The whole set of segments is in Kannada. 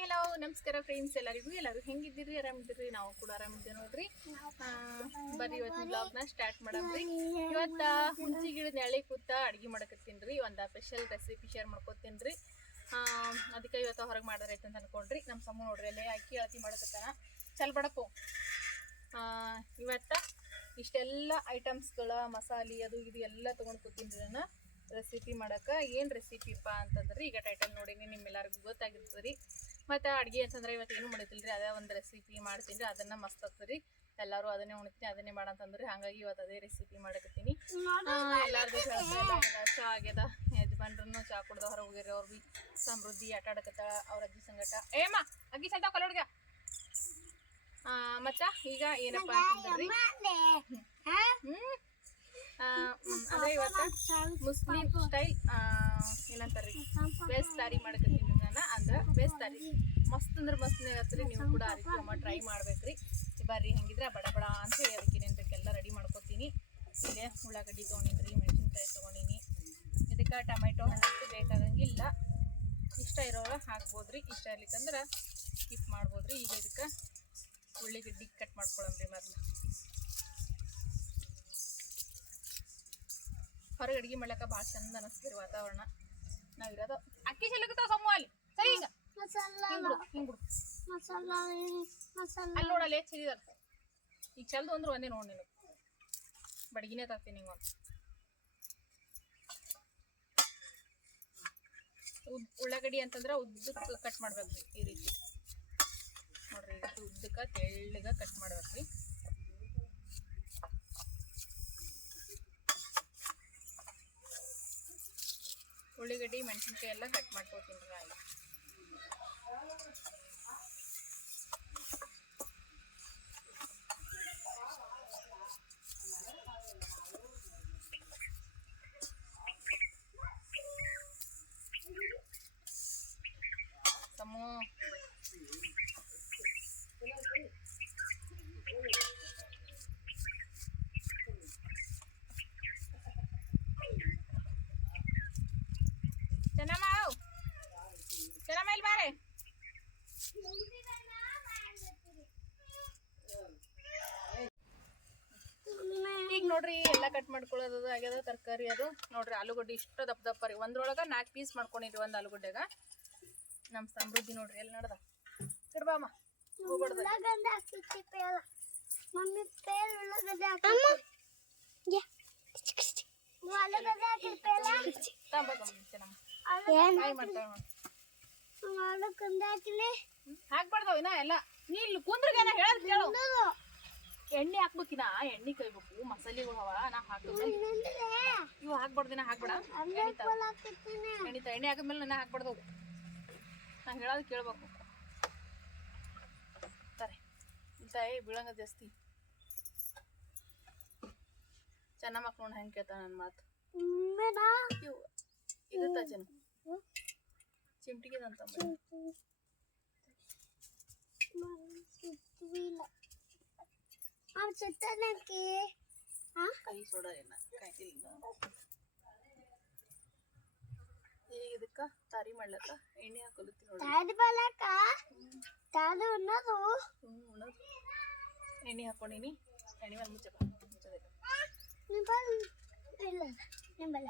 ಹಲೋ ನಮಸ್ಕಾರ ಫ್ರೆಂಡ್ಸ್ ಎಲ್ಲರಿಗೂ? ಎಲ್ಲರೂ ಹೆಂಗಿದ್ದೀರಿ? ಆರಾಮಿದ್ದೀರಿ? ನಾವು ಕೂಡ ಆರಾಮಿದ್ದೀವಿ ನೋಡ್ರಿ. ಬರ್ರಿ ಇವತ್ತು ಬ್ಲಾಗ್ನ ಸ್ಟಾರ್ಟ್ ಮಾಡಮ್ರಿ ಇವತ್ತ ಹುಂಚಿ ಗಿಡದ ನೆಳೆ ಕೂತ ಅಡ್ಗೆ ಮಾಡಕತ್ತೀನಿ ಒಂದು ಸ್ಪೆಷಲ್ ರೆಸಿಪಿ ಶೇರ್ ಮಾಡ್ಕೊತೀನಿ ಅದಕ್ಕೆ ಇವತ್ತು ಹೊರಗೆ ಮಾಡಾರ ಅಂತ ಅನ್ಕೊಂಡ್ರಿ. ನಮ್ಮ ಸಮ್ಮ ನೋಡ್ರಿ ಅಲ್ಲೇ ಅಕ್ಕಿ ಅಳತಿ ಮಾಡಕತ್ತಾನ ಚಲ್ ಬಡಪು ಆ, ಇವತ್ತ ಇಷ್ಟೆಲ್ಲ ಐಟಮ್ಸ್ಗಳ ಮಸಾಲೆ ಅದು ಇದು ಎಲ್ಲ ತೊಗೊಂಡು ಕೂತೀನಿ ನಾನು. ರೆಸಿಪಿ ಮಾಡಕ್ಕೆ ಏನು ರೆಸಿಪಿಪ್ಪ ಅಂತಂದ್ರೆ ಈಗ ಟೈಟಲ್ ನೋಡಿನಿ ನಿಮ್ಮೆಲ್ಲರಿಗೂ ಗೊತ್ತಾಗಿರ್ತದೆ ರೀ ಮತ್ತು ಅಡುಗೆ ಅಂತಂದ್ರೆ ಇವತ್ತು ಏನು ಮಾಡಿತಿಲ್ಲ ರೀ ಅದೇ ಒಂದು ರೆಸಿಪಿ ಮಾಡ್ತೀನಿ ರೀ ಅದನ್ನು ಮಸ್ತ್ ಆಗ್ತದೆ ರೀ ಎಲ್ಲರೂ ಅದನ್ನೇ ಉಣ್ತೀನಿ ಅದನ್ನೇ ಮಾಡಂತಂದ್ರೆ ಹಾಗಾಗಿ ಇವತ್ತು ಅದೇ ರೆಸಿಪಿ ಮಾಡಕತ್ತೀನಿ. ಎಲ್ಲರಿಗೂ ಚಾ ಆಗ್ಯದ ಯಜಮಾನ್ರು ಚಾ ಕುಡ್ದ ಹೊರ ಹೋಗ್ಯಾರ ಅವ್ರು ಬಿ. ಸಮೃದ್ಧಿ ಆಟ ಆಡಕತ್ತಾಳ ಅವ್ರ ಅಜ್ಜಿ ಸಂಗಟ. ಏಮ್ಮ ಅಗ್ಗಿ ಸಂತ ಕಲ್ಲೊಡ್ಗ ಮತ್ತ ಈಗ ಏನಪ್ಪ ಅಂತಂದ್ರೆ? ಹ್ಮ್, ಅದೇ ಇವತ್ತು ಮುಸ್ಲಿಂ ಸ್ಟೈಲ್ ಏನಂತಾರೆ ಬೇಸ್ ತಾರಿ ಮಾಡಕತ್ತೀನಿ ನಾನು ಅಂದ್ರೆ ಬೇಸ್ ತಾರಿ ಮಸ್ತ್ ಅಂದ್ರೆ ಮಸ್ತ್ ಇರತ್ರಿ ನೀವು ಕೂಡ ಆ ರೀತಿ ಅಮ್ಮ ಟ್ರೈ ಮಾಡ್ಬೇಕ್ರಿ. ಬರ್ರಿ ಹೆಂಗಿದ್ರೆ ಬಡ ಬಡ ಅಂತ ಹೇಳಿ ಅದಕ್ಕೆ ಏನೇನು ಬೇಕೆಲ್ಲ ರೆಡಿ ಮಾಡ್ಕೊತೀನಿ. ಇಲ್ಲೇ ಉಳ್ಳಾಗಡ್ಡಿ ತೊಗೊಂಡಿದ್ರಿ ಮೆಣಸಿನ್ಕಾಯಿ ತೊಗೊಂಡಿನಿ. ಇದಕ್ಕೆ ಟೊಮೆಟೊ ಹಣ್ಣು ಬೇಕಾಗಂಗಿಲ್ಲ ಇಷ್ಟ ಇರೋರು ಹಾಕ್ಬೋದ್ರಿ. ಇಷ್ಟ ಇರ್ಲಿಕ್ಕಂದ್ರೆ ಸ್ಕಿಪ್ ಮಾಡ್ಬೋದ್ರಿ. ಈಗ ಇದಕ್ಕೆ ಉಳ್ಳಿಗಡ್ಡಿ ಕಟ್ ಮಾಡ್ಕೊಳಮ್ರಿ ಮೊದ್ಲು. ಹೊರಗೆ ಅಡ್ಗೆ ಮಾಡ್ಲಕ್ಕ ಭಾಳ ಚಂದ ಅನಿಸ್ತಿರ ವಾತಾವರಣ. ನಾವಿರೋದು ಅಕ್ಕಿ ಚೆಲ್ಲಕತ್ತಾವ ಸಮ್ಮು ಅಲ್ಲಿ ಸರಿ ಹಿಂಗ್ಬಿಡು ಅಲ್ಲಿ ನೋಡಲ್ಲ ಚೆಲ್ಲಿದಾರ ಈಗ ಚೆಲ್ದು ಅಂದ್ರೆ ಒಂದೇ ನೋಡಿ ನಿನಗೆ ಬಡಗಿನೆ ತರ್ತೀನಿ ನಿಂಗೆ ಒಂದು. ಉಳ್ಳಾಗಡ್ಡಿ ಅಂತಂದ್ರೆ ಉದ್ದಕ್ಕೆ ಕಟ್ ಮಾಡ್ಬೇಕು ಈ ರೀತಿ. ನೋಡ್ರಿ ಉದ್ದಕ್ಕ ತೆಳ್ಳಗ ಕಟ್ ಮಾಡ್ಬೇಕ್ರಿ. ಉಳ್ಳಿಗಡ್ಡಿ ಮೆಣಸಿನ್ಕಾಯಿ ಎಲ್ಲ ಕಟ್ ಮಾಡ್ಕೊತೀನಿ ರಾಗಿ ಸಮೂ ಚೆನ್ನಮ್ಮ ಚೆನ್ನಮ್ಮ ಇಲ್ಲಿ ಬಾರೆ ಈಗ ನೋಡ್ರಿ ಎಲ್ಲ ಕಟ್ ಮಾಡ್ಕೊಳ್ಳೋದು ಆಗ್ಯದ ತರಕಾರಿ ಅದು. ನೋಡ್ರಿ ಆಲೂಗಡ್ಡೆ ಇಷ್ಟ ದಪ್ಪ ದಪ್ಪ ರೀ ಒಂದ್ರೊಳಗ ನಾಲ್ಕು ಪೀಸ್ ಮಾಡ್ಕೊಂಡಿದ್ವಿ ಒಂದು ಆಲೂಗಡ್ಡೆಗ. ನಮ್ಮ ಸಮೃದ್ಧಿ ನೋಡ್ರಿ ಎಲ್ಲಿ ನಡ್ದ? ಹಾಕ್ಬಾರ್ದವ ಇನ್ನ ಎಲ್ಲ. ನೀ ಇಲ್ಲಿ ಕುಂದ್ರಿಗೆ ನಾ ಹೇಳೋದು ಕೇಳು. ಎಣ್ಣೆ ಹಾಕ್ಬೇಕಿನ? ಎಣ್ಣೆ ಕೈಬೇಕು. ಮಸಾಲೆಗಳು ಅವ. ನಾ ಹಾಕ್ಬೇಕು ಇವು ಹಾಕ್ಬಾರ್ದು ನಾ ಹಾಕ್ಬೇಡ. ಎಣಿತ ಎಣ್ಣೆ ಹಾಕಿದ್ಮೇಲೆ ನಾನು ಹಾಕ್ಬಾರ್ದು. ನಾ ಹೇಳೋದು ಕೇಳ್ಬೇಕು. ತಾರೆ. ಇಂತಾಯಿ ಬೀಳಂಗ ಜಾಸ್ತಿ. ಚೆನ್ನ ಮಕ್ಳು ನೋಡಿ ಹೆಂಗೆ ಕೇಳ್ತಾವ ನನ್ನ ಮಾತು. ಇದು ಜನ ಚಿಮ್ಟಿಗೆ ಅಂತ ಕೈ ಸೋಡ ಏನ ಕಾಯ್ತಿಲ್ಲ ಈಗ ಇದಕ್ಕ ತಾರಿ ಮಾಡ್ಲಕ್ಕ ಎಣ್ಣೆ ಹಾಕೊಲತ್ತಿ ನೋಡಿ ತಾಡಿ ಬಲಕ ತಾಡು ಅನ್ನೋದು ಹ್ಞೂ ಉಣ್ಣೋದು ಎಣ್ಣೆ ಹಾಕೊಂಡಿನಿ ಎಣ್ಣೆ ಮೇಲೆ ಮುಚ್ಚಕ ಮುಚ್ಚಬೇಕು ನಿಂಬಲ್ ಇಲ್ಲ ನಿಂಬಲ್ಲ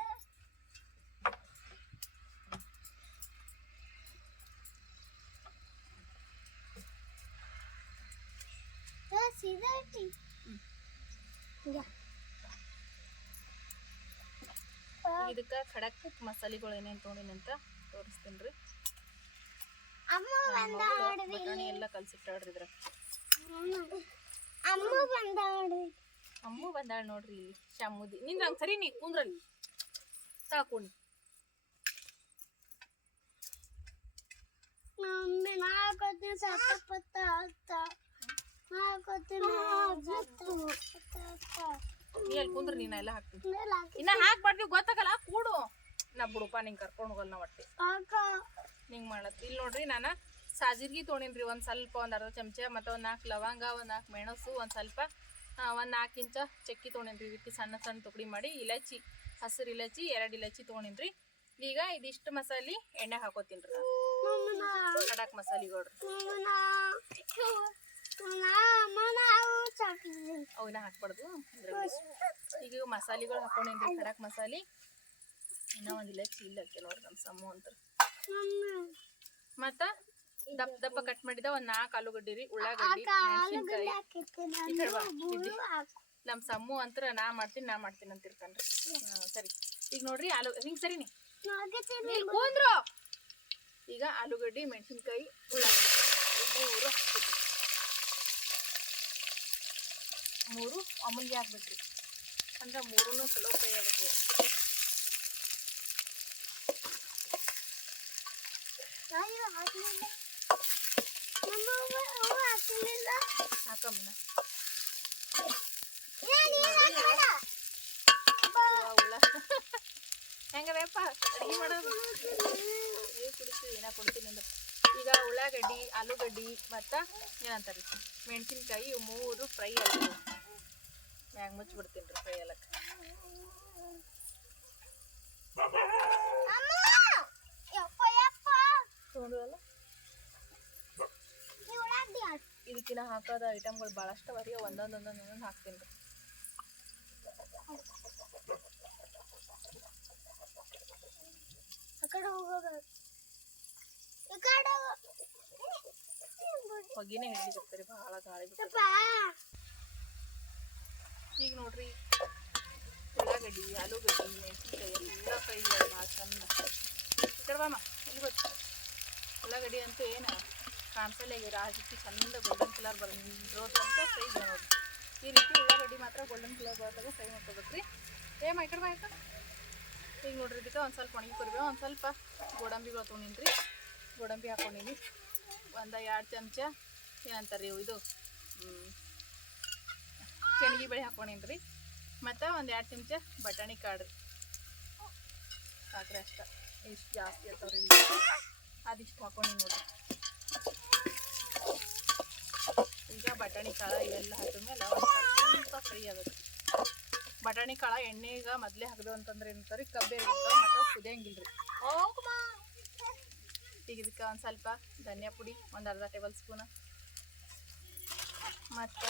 ಇಟ್ಟಿ ಈಗ ಇದಕ್ಕ ಖಡಕ್ ಮಸಾಲೆಗಳು ಏನೇನು ತೊಗೊಂಡಿನಿ ಅಂತ ತೋರಿಸ್ತೀನಿ ರೀ ಅಮ್ಮ ಬಂದ ಬಟಾಣಿ ಎಲ್ಲ ಕಲ್ಸಿಟ್ಟಾಡ್ರಿ ಇದ್ರ ಅಮ್ಮ ಬಂದ ಅಮ್ಮ ಬಂದಾಳ ನೋಡ್ರಿ ಇಲ್ಲಿ ಶಾಮುದಿ ನಿಂದ್ರ ಹಂಗೆ ಸರಿ ನೀ ಕುಂದ್ರಲ್ಲಿ. ಸಾಕೋಣಿ. ಮಮ್ಮಿ ನಾಲ್ಕು ಸತ್ತಪ್ಪತ್ತ ಸತ್ತ ಪತ್ತ ನೀ ಅಲ್ಲಿ ಕುಂದ್ರ ನೀನ ಎಲ್ಲ ಹಾಕ್ತೀನಿ ಇನ್ನ ಹಾಕ್ಬಾರ್ದು ಗೊತ್ತಾಗಲ್ಲ ಕೂಡು. ನಾ ಬಿಡುಪ ನಿಂಗೆ ಕರ್ಕೊಂಡು ಹೋಗಲ್ಲ ನಾ ಒಟ್ಟಿ ಹಿಂಗೆ ಮಾಡತ್ ಇಲ್ಲಿ ನೋಡ್ರಿ ನಾನು ಸಾಜಿರ್ಗಿ ತೊಗೊಂಡಿನ್ರಿ ಒಂದು ಸ್ವಲ್ಪ ಒಂದು ಅರ್ಧ ಚಮಚ ಮತ್ತು ಒಂದು ನಾಲ್ಕು ಲವಂಗ ಒಂದು ನಾಲ್ಕು ಮೆಣಸು ಒಂದು ಸ್ವಲ್ಪ ಒಂದು ನಾಲ್ಕು ಇಂಚ ಚಕ್ಕಿ ತೊಗೊಂಡಿನ್ರಿ ಇದಕ್ಕೆ ಸಣ್ಣ ಸಣ್ಣ ತುಕಡಿ ಮಾಡಿ ಇಲಚಿ ಹಸಿರು ಇಲಚಿ ಎರಡು ಇಲಚಿ ತೊಗೊಂಡಿನ್ರಿ. ಈಗ ಇದಿಷ್ಟು ಮಸಾಲೆ ಎಣ್ಣೆ ಹಾಕೋತೀನಿ ರೀ ಮಸಾಲಿ ಮಸಾಲಿಗಳು ಅವನ್ನ ಹಾಕ್ಬಾರ್ದು. ಈಗ ಮಸಾಲೆಗಳು ಹಾಕೊಂಡೇನ್ರಿ ಖಡಕ್ ಮಸಾಲಿ ಇನ್ನೂ ಒಂದಿಲ್ಲ ಚೀಲ ಕೆಲವ್ರು ನಮ್ಮ ಸಮ್ಮು ಅಂತ ಮತ್ತ ದಪ್ಪ ದಪ್ಪ ಕಟ್ ಮಾಡಿದ ಒಂದ್ ನಾಲ್ಕು ಆಲೂಗಡ್ಡಿ ರೀ ಉಳ್ಳಾಗಡ್ಡಿ. ನಮ್ಮ ಸಮ್ಮು ಅಂತರ ನಾ ಮಾಡ್ತೀನಿ ನಾ ಮಾಡ್ತೀನಿ ಅಂತ ಇರ್ತಾನ್ರಿ ಸರಿ. ಈಗ ನೋಡ್ರಿ ಆಲೂ ಹಿಂಗ್ ಕೂಂದ್ರು. ಈಗ ಆಲೂಗಡ್ಡಿ ಮೆಣಸಿನ್ಕಾಯಿ ಉಳ್ಳಾಗಡ್ಡಿ. ಮೂರು ಮೂರು ಅಮೂಲ್ಗೆ ಹಾಕ್ಬೇಕ್ರಿ ಅಂದ್ರೆ ಮೂರೂ ಚಲೋ ಫ್ರೈ ಆಗ್ಬೇಕು ಹಾಕಮ್ಮನ ಉಳ್ಳ ಹೆಂಗದಪ್ಪ ಅಡುಗೆ ಮಾಡೋದು ನೀರು ಕುಡಿತೀವಿ ಏನ ಕೊಡ್ತೀನಿ ಅಂದ್ರೆ ಈಗ ಉಳ್ಳಾಗಡ್ಡಿ ಆಲೂಗಡ್ಡಿ ಮತ್ತು ಏನಂತಾರೆ ಮೆಣಸಿನ್ಕಾಯಿ ಇವು ಮೂರು ಫ್ರೈ ಆಗಬೇಕು ಮ್ಯಾಗ ಮುಚ್ಚಿಬಿಡ್ತೀನಿ ರೀ ಕೈ ಆಗಕ್ಕೆ ತೊಗೊಂಡ್ರಲ್ಲ? ಇದಕ್ಕಿನ ಹಾಕೋದ ಐಟಮ್ಗಳು ಭಾಳಷ್ಟು ಅವ ರೀ. ಒಂದೊಂದು ಒಂದೊಂದು ಒಂದೊಂದು ಹಾಕ್ತೀನಿ ರೀ ಹೊಗಿನೇ ಹಿಡಿದಿರ್ತಾರೆ ಭಾಳ ಗಾಳಿ ಬಿಟ್ಟು ಈಗ ನೋಡ್ರಿ. ಉಳ್ಳಾಗಡ್ಡಿ ಆಲೂಗಡ್ಡಿ ಮೆಣಸಿನ್ಕಾಯಿ ಎಲ್ಲ ಫ್ರೈ ಭಾಳ ಚಂದ. ಈ ಕಡೆ ಬಾಮ ಇಲ್ಲಿ ಗೊತ್ತು ಉಳ್ಳಾಗಡ್ಡಿ ಅಂತೂ ಏನು ಕಾಣಿಸಲ್ಲ ಈಗ ರಾಜಿ ಚಂದ ಗೋಲ್ಡನ್ ಕಲರ್ ಬಂದಿರೋ ತನಕ ಫ್ರೈ ನೋಡ್ರಿ. ಈ ರೀತಿ ಉಳ್ಳಾಗಡ್ಡಿ ಮಾತ್ರ ಗೋಲ್ಡನ್ ಕಲರ್ ಬರೋದಾಗ ಫ್ರೈ ಮಾಡ್ಕೋಬೇಕು ರೀ ಏ ಮೈಕಡ್ ಈ ಕಡೆ ಬಾ ಆಯ್ತಾ ಈಗ ನೋಡ್ರಿ, ಇದಕ್ಕೆ ಒಂದು ಸ್ವಲ್ಪ ಒಣಗಿ ಕೊಡ್ಬೇಕು. ಒಂದು ಸ್ವಲ್ಪ ಗೋಡಂಬಿಗಳು ತೊಗೊಂಡಿನಿ ಗೋಡಂಬಿ ಹಾಕೊಂಡೀನಿ. ಒಂದು ಎರಡು ಚಮಚ ಏನಂತಾರೆ ಇದು ಹ್ಮ್, ಬೆಳೆ ಬೇಳೆ ಹಾಕೊಂಡೀನಿ ರೀ ಮತ್ತು ಒಂದು ಎರಡು ಚಮಚ ಬಟಾಣಿ ಕಾಳು ರೀ ಸಾಕ್ರೆ ಅಷ್ಟ. ಇಷ್ಟು ಜಾಸ್ತಿ ಇರ್ತಾವ್ರಿ ಅದಿಷ್ಟು ಹಾಕೊಂಡೀನಿ ನೋಡ್ರಿ. ಈಗ ಬಟಾಣಿ ಕಾಳು ಇವೆಲ್ಲ ಹಾಕಿದ್ಮೇಲೆ ಒಂದು ಸ್ವಲ್ಪ ಫ್ರೈ ಆಗಬೇಕು ಬಟಾಣಿ ಕಾಳು ಎಣ್ಣೆಗೆ ಮೊದಲೇ ಹಾಕಿದ್ವು ಅಂತಂದ್ರೆ ಏನಂತಾರೆ ಕಬ್ಬೆ ಇರ್ಬೇಕು ಮತ್ತು ಕುದಿಯಂಗಿಲ್ಲ ರೀ ಈಗ ಇದಕ್ಕೆ ಒಂದು ಸ್ವಲ್ಪ ಧನಿಯಾ ಪುಡಿ ಒಂದು ಅರ್ಧ ಟೇಬಲ್ ಸ್ಪೂನ್. ಮತ್ತು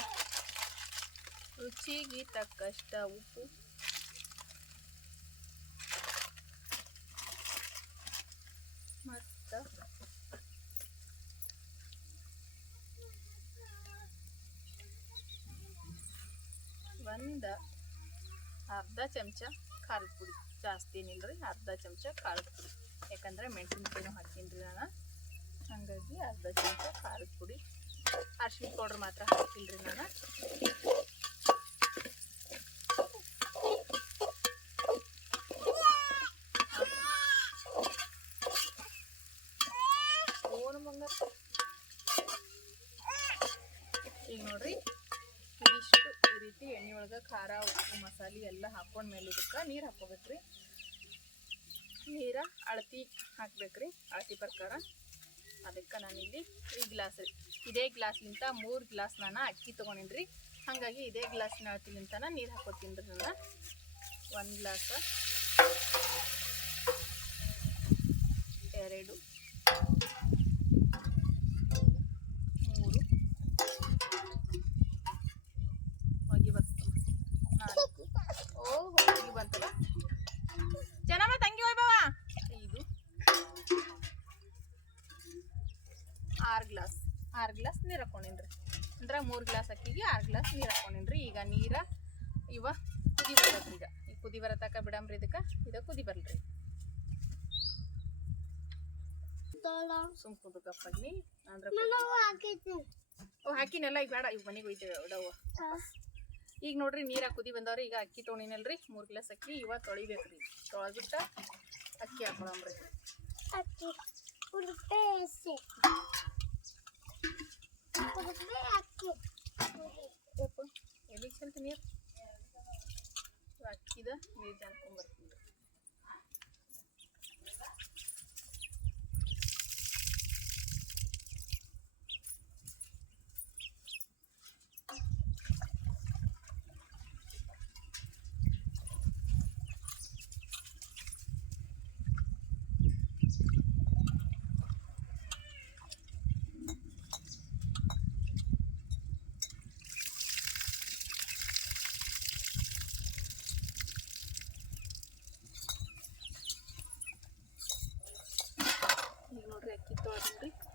ರುಚಿಗೆ ತಕ್ಕಷ್ಟ ಉಪ್ಪು. ಮತ್ತು ಒಂದು ಅರ್ಧ ಚಮಚ ಖಾರದ ಪುಡಿ. ಜಾಸ್ತಿ ಏನಿಲ್ಲ ರೀ ಅರ್ಧ ಚಮಚ ಖಾರದ ಪುಡಿ. ಯಾಕಂದ್ರೆ ಮೆಣಸಿನ್ಕಾಯಿನೂ ಹಾಕೀನಿ ರೀ ನಾನು. ಹಾಗಾಗಿ ಅರ್ಧ ಚಮಚ ಖಾರದ ಪುಡಿ. ಅರ್ಶಿನ ಪೌಡ್ರ್ ಮಾತ್ರ ಹಾಕಿಲ್ಲ ರೀ ನಾನು ಓನು ಬಂಗಾರ ಈಗ ನೋಡ್ರಿ ಇದಿಷ್ಟು ಈ ರೀತಿ ಎಣ್ಣೆ ಒಳಗೆ ಖಾರ ಉಪ್ಪು ಮಸಾಲೆ ಎಲ್ಲ ಹಾಕೊಂಡ್ಮೇಲೆ ಇದಕ್ಕೆ ನೀರು ಹಾಕೋಬೇಕ್ರಿ ನೀರ ಅಳತಿ ಹಾಕ್ಬೇಕ್ರಿ, ಅಳತಿ ಪ್ರಕಾರ. ಅದಕ್ಕೆ ನಾನಿಲ್ಲಿ ಈ ಗ್ಲಾಸ್ ರೀ. ಇದೇ ಗ್ಲಾಸ್ಲಿಂತ ಮೂರು ಗ್ಲಾಸ್ ನಾನು ಅಕ್ಕಿ ತೊಗೊಂಡಿನಿ ಹಾಗಾಗಿ ಇದೇ ಗ್ಲಾಸಿನ ಅಳತಿಲಿಂತ ನೀರು ಹಾಕೋತೀನಿ ರೀ ನಾನು. ಒಂದು ಗ್ಲಾಸ್ ಎರಡು ಮೂರು ಹೋಗಿ ಬಂತು ನಾಲ್ಕು ಓ ಹೋಗಿ ಬಂತಲ್ಲ ಚೆನ್ನಮ್ಮ ತಂಗಿ ಹೋಯ್ ಬಾವ ಐದು ಆರು ಗ್ಲಾಸ್ ಆರು ಗ್ಲಾಸ್ ನೀರು ಹಾಕೊಂಡೇನ್ರಿ ಅಂದ್ರೆ ಮೂರು ಗ್ಲಾಸ್ ಅಕ್ಕಿಗೆ ಆರು ಗ್ಲಾಸ್ ನೀರು ಹಾಕೊಂಡೇನ್ರಿ. ಈಗ ನೀರ ಇವ ಕುದಿ ಬರ್ತೈತ್ರಿ ಈಗ. ಈ ಕುದಿ ಬರತಕ್ಕ ಬಿಡಂಬ್ರಿ ಇದಕ್ಕೆ. ಇದು ಕುದಿ ಬರಲ್ರಿ. ಅಂದ್ರೆ ಅವು ಹಾಕಿನೆಲ್ಲ ಈಗ ಬೇಡ. ಈಗ ಮನೆಗೆ ಹೋಯ್ತೇವೆ ಡವ ಈಗ ನೋಡ್ರಿ ನೀರ ಕುದಿ ಬಂದವ್ರಿ. ಈಗ ಅಕ್ಕಿ ತೊಣಿನಲ್ರಿ. ಮೂರು ಗ್ಲಾಸ್ ಅಕ್ಕಿ ಇವ ತೊಳಿಬೇಕ್ರಿ. ತೊಳೆದ್ಬಿಟ್ಟ ಅಕ್ಕಿ ಹಾಕೊಳಮ್ರಿ ಅಕ್ಕಿ ಎಲ್ಲಿಗೆ ಸ್ವಲ್ಪ ನೀರು ಅಕ್ಕಿದ ನೀರು ಜಾನ್ಕೊಂಬರ್ತೀನಿ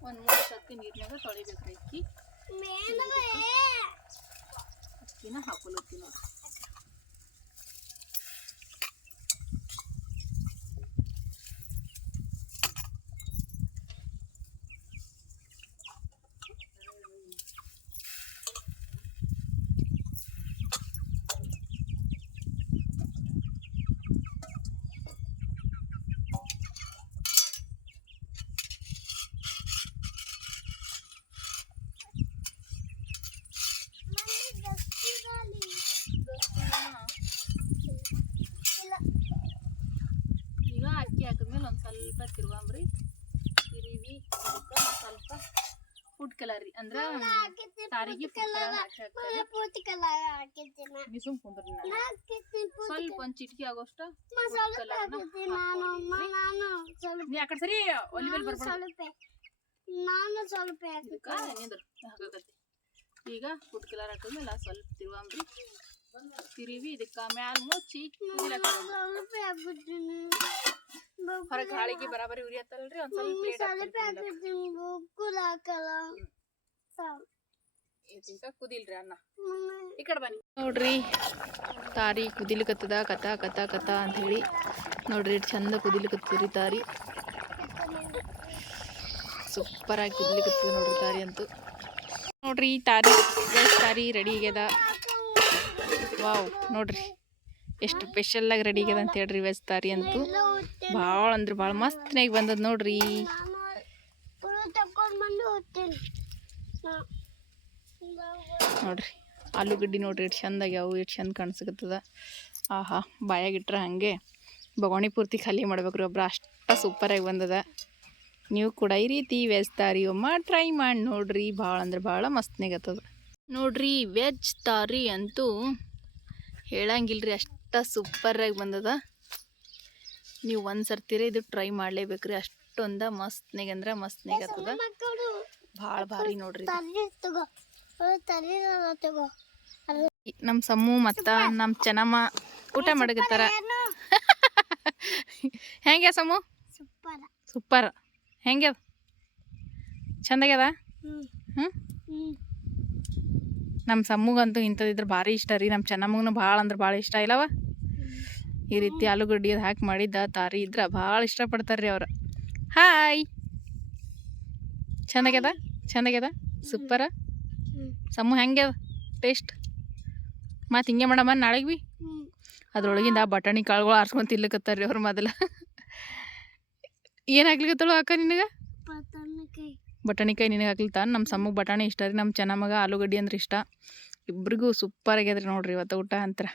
ಒಂದು ಮೂರು ಸತಿ ನೀರಿನಾಗ ತೊಳಿಬೇಕ್ರಿ ಅಕ್ಕಿ. ಅಕ್ಕಿನ ಹಾಕೊಳತ್ತಿ ನೋಡ್ರಿ ಮನೆ ದಸ್ತಿಗಾಲಿ ಇಲ್ಲ ಈಗ ಅಕ್ಕಿ ಹಾಕಿದ್ಮೇಲೆ ಒಂದು ಸ್ವಲ್ಪ ತಿರುವಂಬ್ರಿ ತಿರುವಿ ಅದಕ್ಕೆ ಒಂದ್ ಸ್ವಲ್ಪ ಫುಡ್ ಕಲರ್ ರೀ ಅಂದ್ರೆ ಹಾಕಿದ್ದೆ ಸಾರಿಗೆ ಫುಡ್ ಕಲರ್ ಹಾಕಿ ಹಾಕ್ತಾರೆ. ಪೂರ್ತಿ ಕಲರ್ ಹಾಕಿದ್ದೀನಿ ನೀವು ಸುಮ್ ಕುಂದ್ರಿ ನಾನು. ಹಾಕಿದ್ದೀನಿ ಪೂರ್ತಿ ಸ್ವಲ್ಪ ಒಂದು ಚಿಟಿಕೆ ಆಗೋಷ್ಟು ಅಮ್ಮ, ಸ್ವಲ್ಪ ಹಾಕಿದ್ದೀನಿ ನಾನು ಅಮ್ಮ, ನಾನು ಸ್ವಲ್ಪ ನೀ ಆ ಕಡೆ ಸರಿ ಒಲಿ ಮೇಲೆ ನಾನು ಬರ್ಬಾರ್ದು. ಸ್ವಲ್ಪ ನಾನು ಸ್ವಲ್ಪ ಇದಕ್ಕೆ ಹಾಕಿದ್ದೆ ನಿಂದ್ರು ಹಾಕಕತ್ತಿ. ಈಗ ಫುಡ್ ಕಲರ್ ಹಾಕಿದ್ಮೇಲೆ ಸ್ವಲ್ಪ ತಿರುವಂಬ್ರಿ ತಿರುವಿ ಇದಕ್ಕೆ ಮ್ಯಾಲ ಮುಚ್ಚಿ ಕುದಿಲಕ್ಕ ಸ್ವಲ್ಪ ಹಾಕಿದ್ದೀನಿ ಹೊರಗೆ ಗಾಳಿಗೆ ಬರಾಬರಿ ಉರಿಯತ್ತಲ್ರಿ? ಒಂದ್ ಸ್ವಲ್ಪ ಪ್ಲೇಟ್ ಹಾಕಲ್ಲ. ಕುದಿಲ್ರಿ ಅನ್ನ. ಈ ಕಡೆ ಬನ್ನಿ. ನೋಡ್ರಿ ತಾರಿ ಕುದಿಲಿಕತ್ತದ ಕಥ ಕಥ ಕಥ ಅಂತ ಹೇಳಿ. ನೋಡ್ರಿ ಚಂದ ಕುದಿಲಿಕತ್ತದ್ರಿ ತಾರಿ. ಸೂಪರ್ ಆಗಿ ಕುದಿಲಿಕತ್ತದ ನೋಡ್ರಿ ತಾರಿ ಅಂತೂ. ನೋಡ್ರಿ ತಾರಿ ತಾರಿ ರೆಡಿ ಆಗ್ಯದ. ವಾವ್ ನೋಡ್ರಿ. ಎಷ್ಟು ಸ್ಪೆಷಲ್ ಆಗಿ ರೆಡಿ ಆಗ್ಯದ ಅಂತ ಹೇಳ್ರಿ ವೆಜ್ ತಾರಿ ಅಂತೂ. ಭಾಳ ಅಂದ್ರೆ ಭಾಳ ಮಸ್ತ್ನಾಗ ಬಂದದ ನೋಡ್ರಿ. ನೋಡ್ರಿ, ಆಲೂಗಡ್ಡಿ ನೋಡ್ರಿ ಎಷ್ಟು ಚಂದ ಆಗ್ಯಾವು, ಎಷ್ಟು ಚಂದ ಕಾಣಿಸ್ಕತ್ತದ. ಆಹಾ ಬಾಯಾಗಿಟ್ರೆ ಹಾಗೆ. ಬಗೋಣಿ ಪೂರ್ತಿ ಖಾಲಿ ಮಾಡ್ಬೇಕ್ರಿ ಒಬ್ರು, ಅಷ್ಟ ಸೂಪರಾಗಿ ಬಂದದ. ನೀವು ಕೂಡ ಈ ರೀತಿ ವೆಜ್ ತಾರಿ ಒಮ್ಮ ಟ್ರೈ ಮಾಡಿ ನೋಡ್ರಿ, ಭಾಳ ಅಂದ್ರೆ ಭಾಳ ಮಸ್ತ್ನಾಗತ್ತದ ನೋಡ್ರಿ ವೆಜ್ ತಾರಿ ಅಂತೂ ಹೇಳಂಗಿಲ್ರಿ ಅಷ್ಟ ಸೂಪರಾಗಿ ಬಂದದ. ನೀವು ಒಂದು ಸರ್ತಿರೇ ಇದು ಟ್ರೈ ಮಾಡ್ಲೇಬೇಕ್ರಿ. ಅಷ್ಟೊಂದ ಮಸ್ತ್ನಾಗ ಅಂದ್ರೆ ಮಸ್ತ್ನಾಗತ್ತದ ಮಕ್ಕಳು ಭಾಳ ಭಾರಿ ನೋಡ್ರಿ ನಮ್ಮ ಸಮ್ಮು ಮತ್ತ ನಮ್ಮ ಚೆನ್ನಮ್ಮ ಊಟ ಮಾಡಕತ್ತಾರ. ಹೆಂಗ ಸಮ್ಮು ಸೂಪರ್. ಸೂಪರ್. ಹೆಂಗೆ ಚಂದಾಗ್ಯದ? ಹ್ಮ್. ಹ್ಞೂ ಹ್ಮ್. ನಮ್ಮ ಸಮ್ಮಗಂತೂ ಇಂಥದ್ದಿದ್ರೆ ಭಾರಿ ಇಷ್ಟ ರೀ. ನಮ್ಮ ಚೆನ್ನಮ್ಮಗೂ ಭಾಳ ಅಂದ್ರೆ ಭಾಳ ಇಷ್ಟ. ಇಲ್ಲವ ಈ ರೀತಿ ಆಲೂಗಡ್ಡಿ ಅದು ಹಾಕಿ ಮಾಡಿದ್ದ ತಾರಿ ಇದ್ರೆ ಭಾಳ ಇಷ್ಟಪಡ್ತಾರೆ ರೀ ಅವ್ರು. ಹಾಯ್! ಚೆನ್ನಾಗ್ಯದ? ಚೆನ್ನಾಗ್ಯದ? ಸೂಪರ ಸಮ್ಮು ಹೆಂಗ್ಯದ? ಟೇಸ್ಟ್ ಮತ್ತು ಹಿಂಗೆ ಮಾಡಮ್ಮ ನಾಳೆಗೆ ಭೀ ಅದ್ರೊಳಗಿಂದ ಬಟಾಣಿ ಕಾಳುಗಳು ಆರಿಸ್ಕೊಂಡು ತಿನ್ಲಿಕ್ಕತ್ತಾರೆ ರೀ ಅವ್ರ ಮೊದಲ. ಏನಾಗ್ಲಿಕ್ಕತ್ತಳು ಅಕ್ಕ ನಿನಗೆ? ಬಟಾಣಿಕಾಯಿ ನಿನಗೆ ಹಾಕ್ಲಿತ್ತ ನಮ್ಮ ಸಮ್ಮಗೆ ಬಟಾಣಿ ಇಷ್ಟ ರೀ ನಮ್ಮ ಚೆನ್ನಮ್ಮಗ ಆಲೂಗಡ್ಡಿ ಅಂದ್ರೆ ಇಷ್ಟ. ಇಬ್ರಿಗೂ ಸೂಪರ್ ಆಗ್ಯದ್ರಿ ನೋಡ್ರಿ ಇವತ್ತು ಊಟ ಅಂತರ.